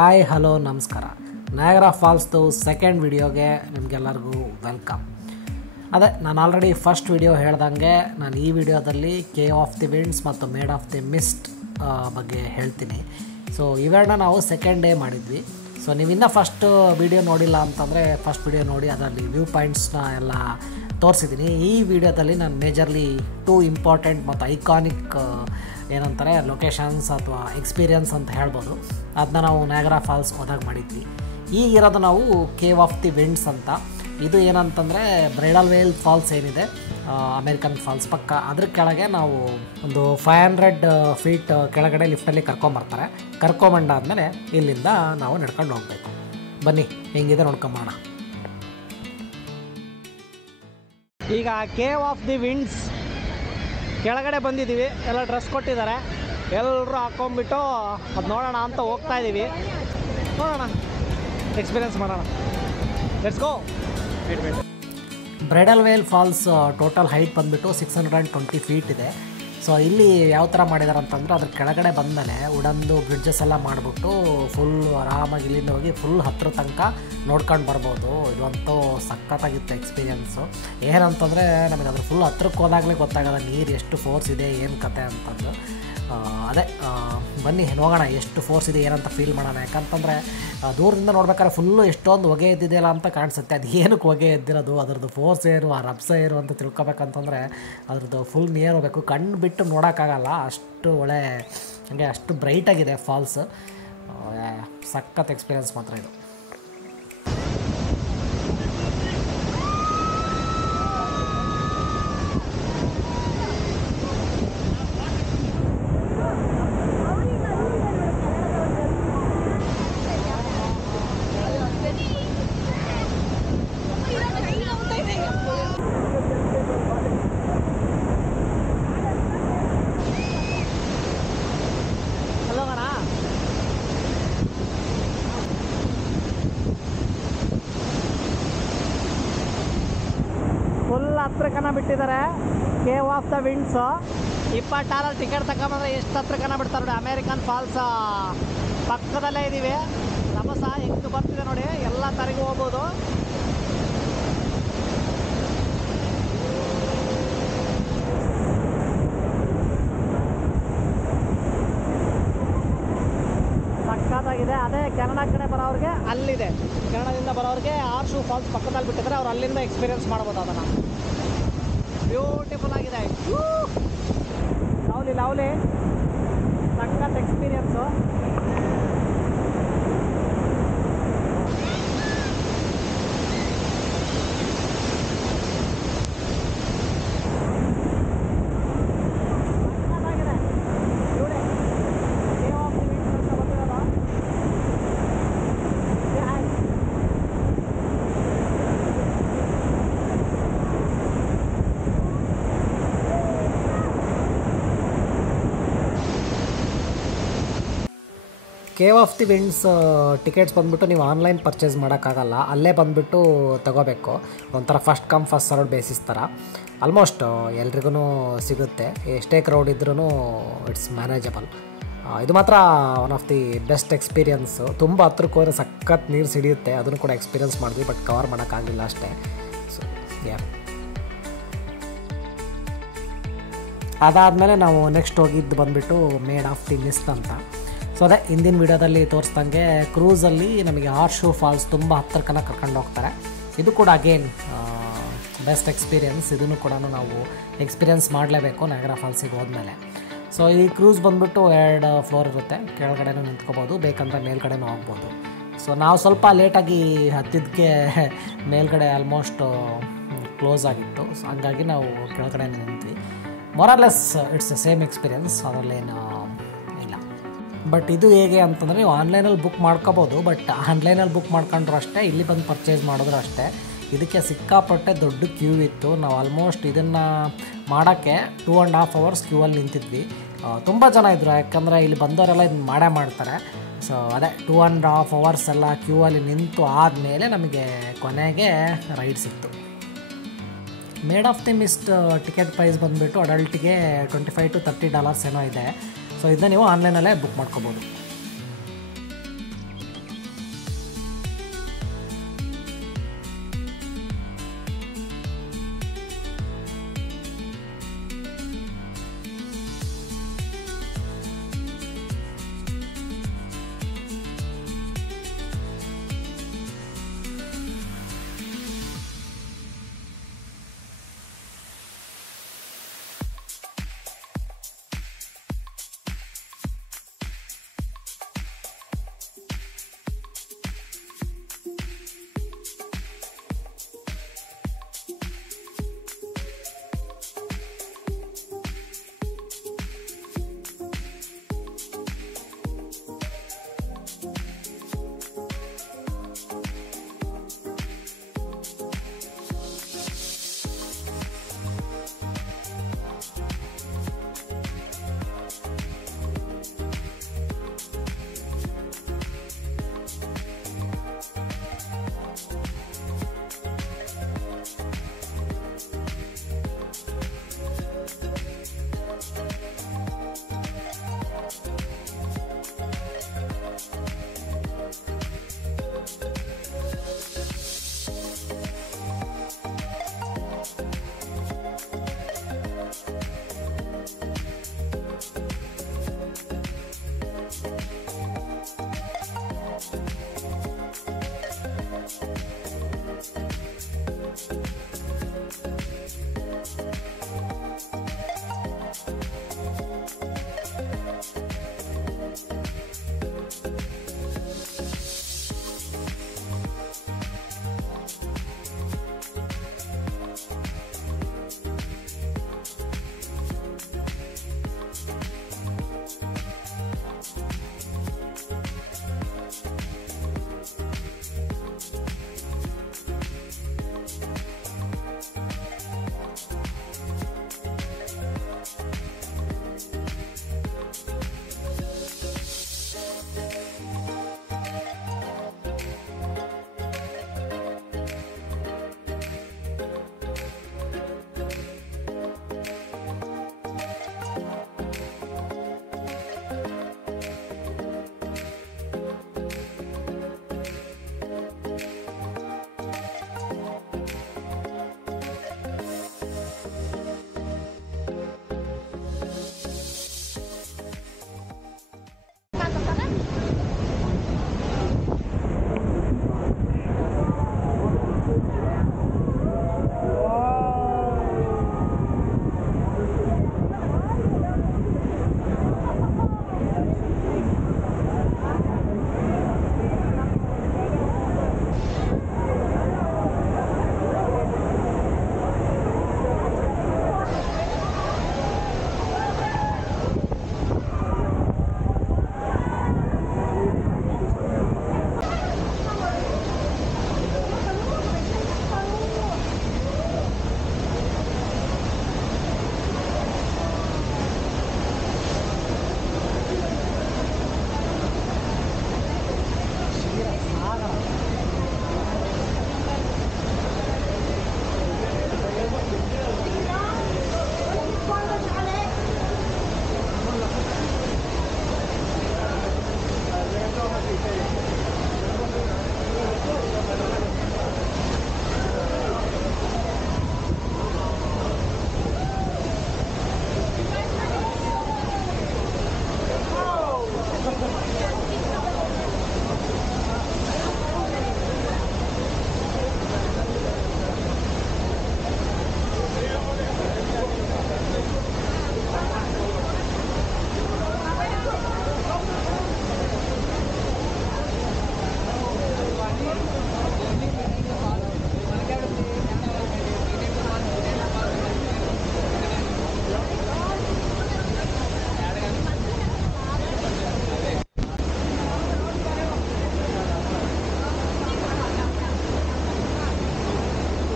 Hi hello ನಮಸ್ಕಾರ. Niagara ಫಾಲ್ಸ್ದು second ವಿಡಿಯೋಗೆ ನಿಮಗೆಲ್ಲರಿಗೂ ವೆಲ್ಕಮ್. ಅದೇ ನಾನು ಆಲ್ರೆಡಿ ಫಸ್ಟ್ ವಿಡಿಯೋ ಹೇಳ್ದಂಗೆ ನಾನು ಈ ವಿಡಿಯೋದಲ್ಲಿ ಕೇವ್ ಆಫ್ ದಿ ವಿಂಡ್ಸ್ ಮತ್ತು ಮೇಡ್ ಆಫ್ ದಿ ಮಿಸ್ಟ್ ಬಗ್ಗೆ ಹೇಳ್ತೀನಿ. ಸೊ ಇವೆರಡನ್ನ ನಾವು ಸೆಕೆಂಡ್ ಡೇ ಮಾಡಿದ್ವಿ. ಸೊ ನೀವಿನ್ನೂ ಫಸ್ಟ್ ವಿಡಿಯೋ ನೋಡಿಲ್ಲ ಅಂತಂದರೆ ಫಸ್ಟ್ ವಿಡಿಯೋ ನೋಡಿ, ಅದರಲ್ಲಿ ವ್ಯೂ ಪಾಯಿಂಟ್ಸ್ನ ಎಲ್ಲ ತೋರಿಸಿದ್ದೀನಿ. ಈ ವಿಡಿಯೋದಲ್ಲಿ ನಾನು ಮೇಜರ್ಲಿ 2 ಇಂಪಾರ್ಟೆಂಟ್ ಮತ್ತು ಐಕಾನಿಕ್ ಏನಂತಾರೆ ಲೊಕೇಶನ್ಸ್ ಅಥವಾ ಎಕ್ಸ್ಪೀರಿಯನ್ಸ್ ಅಂತ ಹೇಳ್ಬೋದು, ಅದನ್ನ ನಾವು ನಯಾಗರಾ ಫಾಲ್ಸ್ ಹೋದಾಗ ಮಾಡಿದ್ವಿ. ಈಗಿರೋದು ನಾವು ಕೇವ್ ಆಫ್ ದಿ ವಿಂಡ್ಸ್ ಅಂತ. ಇದು ಏನಂತಂದರೆ ಬ್ರೈಡಲ್ ವೇಲ್ ಫಾಲ್ಸ್ ಏನಿದೆ ಅಮೇರಿಕನ್ ಫಾಲ್ಸ್ ಪಕ್ಕ, ಅದ್ರ ಕೆಳಗೆ ನಾವು ಒಂದು 500 ಫೀಟ್ ಕೆಳಗಡೆ ಲಿಫ್ಟಲ್ಲಿ ಕರ್ಕೊಂಬರ್ತಾರೆ. ಕರ್ಕೊಂಬಂಡಾದ್ಮೇಲೆ ಇಲ್ಲಿಂದ ನಾವು ನಡ್ಕೊಂಡು ಹೋಗಬೇಕು. ಬನ್ನಿ ಹೆಂಗಿದೆ ನೋಡ್ಕೊಂಬೋಣ. ಈಗ ಕೇವ್ ಆಫ್ ದಿ ವಿಂಡ್ಸ್ ಕೆಳಗಡೆ ಬಂದಿದ್ದೀವಿ. ಎಲ್ಲ ಡ್ರೆಸ್ ಕೊಟ್ಟಿದ್ದಾರೆ, ಎಲ್ಲರೂ ಹಾಕ್ಕೊಂಬಿಟ್ಟು ಅದು ನೋಡೋಣ ಅಂತ ಹೋಗ್ತಾ ಇದ್ದೀವಿ. ನೋಡೋಣ, ಎಕ್ಸ್ಪೀರಿಯನ್ಸ್ ಮಾಡೋಣ. Let's go. Bridal veil falls total height ಬಂದುಬಿಟ್ಟು 620 ಫೀಟ್ ಇದೆ. ಸೊ ಇಲ್ಲಿ ಯಾವ ಥರ ಮಾಡಿದ್ದಾರೆ ಅಂತಂದರೆ ಅದ್ರ ಕೆಳಗಡೆ ಬಂದಮೇಲೆ ಉಡನ್ದು ಬ್ರಿಡ್ಜಸ್ ಎಲ್ಲ ಮಾಡಿಬಿಟ್ಟು ಫುಲ್ ಆರಾಮಾಗಿ ಇಲ್ಲಿಂದ ಹೋಗಿ ಫುಲ್ ಹತ್ರ ತನಕ ನೋಡ್ಕೊಂಡು ಬರ್ಬೋದು. ಇದಂತೂ ಸಖತ್ತಾಗಿತ್ತು ಎಕ್ಸ್ಪೀರಿಯನ್ಸು. ಏನಂತಂದರೆ ನಮಗೆ ಅದ್ರ ಫುಲ್ ಹತ್ರಕ್ಕೆ ಹೋದಾಗಲೇ ಗೊತ್ತಾಗಲ್ಲ ನೀರು ಎಷ್ಟು ಫೋರ್ಸ್ ಇದೆ, ಏನು ಕತೆ ಅಂತಂದು. ಅದೇ ಬನ್ನಿ ನೋಡೋಣ ಎಷ್ಟು ಫೋರ್ಸ್ ಇದೆ ಏನಂತ ಫೀಲ್ ಮಾಡೋಣ. ಯಾಕಂತಂದರೆ ದೂರದಿಂದ ನೋಡ್ಬೇಕಾದ್ರೆ ಫುಲ್ಲು ಎಷ್ಟೊಂದು ಹೊಗೆ ಎದ್ದಿದೆಯಲ್ಲ ಅಂತ ಕಾಣಿಸುತ್ತೆ. ಅದು ಏನಕ್ಕೆ ಹೊಗೆ ಎದ್ದಿರೋದು, ಅದ್ರದ್ದು ಫೋರ್ಸ್ ಏನು, ಆ ರಭಸ ಏನು ಅಂತ ತಿಳ್ಕೊಬೇಕಂತಂದರೆ ಅದ್ರದ್ದು ಫುಲ್ ನಿಯರ್ ಹೋಗಬೇಕು. ಕಣ್ಣು ಬಿಟ್ಟು ನೋಡೋಕ್ಕಾಗಲ್ಲ, ಅಷ್ಟು ಒಳ್ಳೆ ಹಾಗೆ ಅಷ್ಟು ಬ್ರೈಟಾಗಿದೆ ಫಾಲ್ಸ್. ಸಖತ್ ಎಕ್ಸ್ಪೀರಿಯನ್ಸ್ ಮಾತ್ರ ಇದು. ಫುಲ್ ಹತ್ರಕ್ಕನ ಬಿಟ್ಟಿದ್ದಾರೆ ಕೇವ್ ಆಫ್ ದ ವಿಂಡ್ಸು. $20 ಟಿಕೆಟ್ ತಗೊಂಬಂದ್ರೆ ಎಷ್ಟು ಹತ್ರಕ್ಕನ ಬಿಡ್ತಾರೆ ನೋಡಿ. ಅಮೇರಿಕನ್ ಫಾಲ್ಸ್ ಪಕ್ಕದಲ್ಲೇ ಇದ್ದೀವಿ. ರಭಸ ಹೆಂಗೆ ಬರ್ತಿದೆ ನೋಡಿ, ಎಲ್ಲ ತರಗಿ ಹೋಗ್ಬೋದು. ಸಕ್ಕತ್ತಾಗಿದೆ. ಅದೇ ಕೆನಡಾ ಕಡೆ ಬರೋರಿಗೆ ಅಲ್ಲಿದೆ, ಕೆನಡಾದಿಂದ ಬರೋರಿಗೆ ಆರ್ಶೂ ಫಾಲ್ಸ್ ಪಕ್ಕದಲ್ಲಿ ಬಿಟ್ಟಿದ್ದಾರೆ. ಅವ್ರು ಅಲ್ಲಿಂದ ಎಕ್ಸ್ಪೀರಿಯನ್ಸ್ ಮಾಡ್ಬೋದು ಅದನ್ನು. ಬ್ಯೂಟಿಫುಲ್ ಆಗಿದೆ, ಲವ್ಲಿ ಲವ್ಲಿ, ಸಖತ್ experience. Cave of the winds tickets ಬಂದುಬಿಟ್ಟು ನೀವು ಆನ್ಲೈನ್ ಪರ್ಚೇಸ್ ಮಾಡೋಕ್ಕಾಗಲ್ಲ, ಅಲ್ಲೇ ಬಂದುಬಿಟ್ಟು ತೊಗೋಬೇಕು. ಒಂಥರ first come first served basis ಥರ. ಆಲ್ಮೋಸ್ಟ್ ಎಲ್ರಿಗೂ ಸಿಗುತ್ತೆ, ಎಷ್ಟೇ ಕ್ರೌಡ್ ಇದ್ರೂ ಇಟ್ಸ್ ಮ್ಯಾನೇಜಬಲ್. ಇದು ಮಾತ್ರ one of the best experience. ತುಂಬ ಹತ್ರಕ್ಕೆ ಹೋದರೆ ಸಖತ್ ನೀರು ಸಿಡಿಯುತ್ತೆ, ಅದನ್ನು ಕೂಡ ಎಕ್ಸ್ಪೀರಿಯನ್ಸ್ ಮಾಡಿದ್ವಿ, ಬಟ್ ಕವರ್ ಮಾಡೋಕ್ಕಾಗಲಿಲ್ಲ ಅಷ್ಟೇ. ಸೊ ಅದಾದಮೇಲೆ ನಾವು ನೆಕ್ಸ್ಟ್ ಹೋಗಿದ್ದು ಬಂದುಬಿಟ್ಟು ಮೇಡ್ ಆಫ್ ದಿ ಮಿಸ್ಟ್ ಅಂತ. ಸೊ ಅದೇ ಹಿಂದಿನ ವಿಡಿಯೋದಲ್ಲಿ ತೋರಿಸ್ದಂಗೆ ಕ್ರೂಸಲ್ಲಿ ನಮಗೆ ಆರ್ಶೂ ಫಾಲ್ಸ್ ತುಂಬ ಹತ್ತಿರಕ್ಕನ ಕರ್ಕೊಂಡು ಹೋಗ್ತಾರೆ. ಇದು ಕೂಡ ಅಗೇನ್ ಬೆಸ್ಟ್ ಎಕ್ಸ್ಪೀರಿಯನ್ಸ್. ಇದನ್ನು ಕೂಡ ನಾವು ಎಕ್ಸ್ಪೀರಿಯನ್ಸ್ ಮಾಡಲೇಬೇಕು ನಯಾಗರಾ ಫಾಲ್ಸಿಗೆ ಹೋದ್ಮೇಲೆ. ಸೊ ಈ ಕ್ರೂಸ್ ಬಂದುಬಿಟ್ಟು 2 ಫ್ಲೋರ್ ಇರುತ್ತೆ, ಕೆಳಗಡೆನೂ ನಿಂತ್ಕೋಬೋದು, ಬೇಕಂದರೆ ಮೇಲ್ಗಡೆನೂ ಹೋಗ್ಬೋದು. ಸೊ ನಾವು ಸ್ವಲ್ಪ ಲೇಟಾಗಿ ಹತ್ತಿದ್ದಕ್ಕೆ ಮೇಲ್ಗಡೆ ಆಲ್ಮೋಸ್ಟ್ ಕ್ಲೋಸ್ ಆಗಿತ್ತು. ಸೊ ಹಂಗಾಗಿ ನಾವು ಕೆಳಗಡೆ ನಿಂತ್ವಿ. ಮೊರಾರ್ಲೆಸ್ ಇಟ್ಸ್ ಎ ಸೇಮ್ ಎಕ್ಸ್ಪೀರಿಯನ್ಸ್, ಅದರಲ್ಲೇನು ಇಲ್ಲ. ಬಟ್ ಇದು ಹೇಗೆ ಅಂತಂದರೆ ನೀವು ಆನ್ಲೈನಲ್ಲಿ ಬುಕ್ ಮಾಡ್ಕೋಬೋದು, ಬಟ್ ಆನ್ಲೈನಲ್ಲಿ ಬುಕ್ ಮಾಡ್ಕೊಂಡ್ರು ಅಷ್ಟೇ, ಇಲ್ಲಿ ಬಂದು ಪರ್ಚೇಸ್ ಮಾಡಿದ್ರು ಅಷ್ಟೇ. ಇದಕ್ಕೆ ಸಿಕ್ಕಾಪಟ್ಟೆ ದೊಡ್ಡ ಕ್ಯೂ ಇತ್ತು. ನಾವು ಆಲ್ಮೋಸ್ಟ್ ಇದನ್ನು ಮಾಡೋಕ್ಕೆ 2.5 hours ಕ್ಯೂವಲ್ಲಿ ನಿಂತಿದ್ವಿ. ತುಂಬ ಜನ ಇದ್ದರು, ಯಾಕಂದರೆ ಇಲ್ಲಿ ಬಂದವರೆಲ್ಲ ಇದನ್ನು ಮಾಡ್ತಾರೆ. ಸೊ ಅದೇ 2.5 hours ಎಲ್ಲ ಕ್ಯೂವಲ್ಲಿ ನಿಂತು ಆದಮೇಲೆ ನಮಗೆ ಕೊನೆಗೆ ರೈಡ್ ಸಿಕ್ತು. Maid of the Mist ticket price ಬಂದುಬಿಟ್ಟು ಅಡಲ್ಟಿಗೆ $25 to $30 ಏನೋ ಇದೆ. ಸೊ ಇದನ್ನ ನೀವು ಆನ್ಲೈನಲ್ಲೇ ಬುಕ್ ಮಾಡ್ಕೋಬೋದು.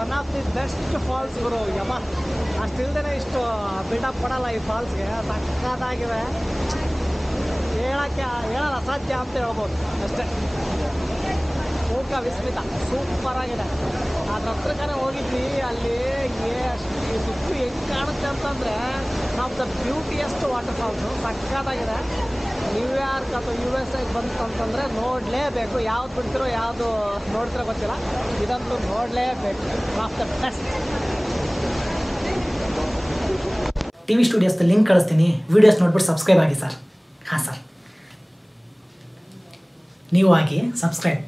One of the best falls ಗುರು. ಯಮ್ಮ ಅಷ್ಟಿಲ್ದೇ ಇಷ್ಟು ಬಿಲ್ಡಪ್ ಕೊಡಲ್ಲ ಈ ಫಾಲ್ಸ್ಗೆ. ಸಕ್ಕತ್ತಾಗಿವೆ, ಹೇಳಲ್ಲ ಅಸಾಧ್ಯ ಅಂತ ಹೇಳ್ಬೋದು ಅಷ್ಟೇ. ಮೂಕ ವಿಸ್ಮಿತ ಸೂಪರಾಗಿದೆ. ಅದ್ರ ಹತ್ರಕ್ಕೇ ಹೋಗಿದ್ವಿ. ಅಲ್ಲಿ ಸುತ್ತು ಹೆಂಗೆ ಕಾಣುತ್ತೆ ಅಂತಂದರೆ of the beautiest water falls. ಸಕ್ಕತ್ತಾಗಿದೆ. ನ್ಯೂಯಾರ್ಕ್ ಅಥವಾ USA ಬಂತಂತಂದರೆ ನೋಡಲೇಬೇಕು. ಯಾವ್ದು ಬಿಡ್ತಿರೋ ಯಾವುದು ನೋಡ್ತಿರೋ ಗೊತ್ತಿಲ್ಲ, ಇದಂತೂ ನೋಡಲೇಬೇಕು. Of the best. TV ಸ್ಟುಡಿಯೋಸ್ದು ಲಿಂಕ್ ಕಳಿಸ್ತೀನಿ, ವೀಡಿಯೋಸ್ ನೋಡ್ಬಿಟ್ಟು ಸಬ್ಸ್ಕ್ರೈಬ್ ಆಗಿ ಸರ್. ಹಾಂ ಸರ್, ನೀವು ಆಗಿ ಸಬ್ಸ್ಕ್ರೈಬ್.